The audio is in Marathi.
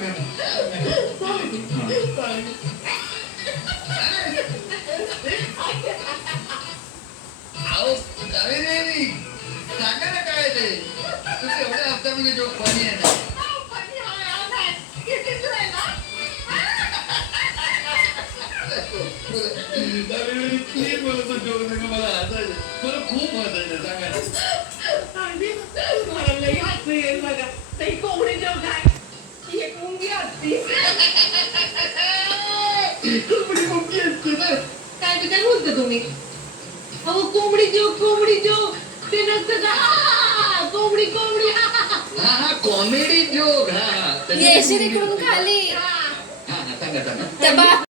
सांगा ना. अहो कावेरी सांगा ना काय ते तुझं एवढ्या हप्त्यामध्ये जोक फनी आहे ना. प्लीज बोलतो जोक नका मला हसायचं मला खूप हसायचं सांगा ना. मला लई हसू येईल बघा. ते कोंबडी जोक आहे. ही एक मुंगी असती. कोंबडी मुंगी असते ना. काय बोलता तुम्ही? अहो कोंबडी जोक ते नसतं का कोंबडी हा हा कॉमेडी जोक. हा येशील इकडून खाली हा सांगा सांगा. त्या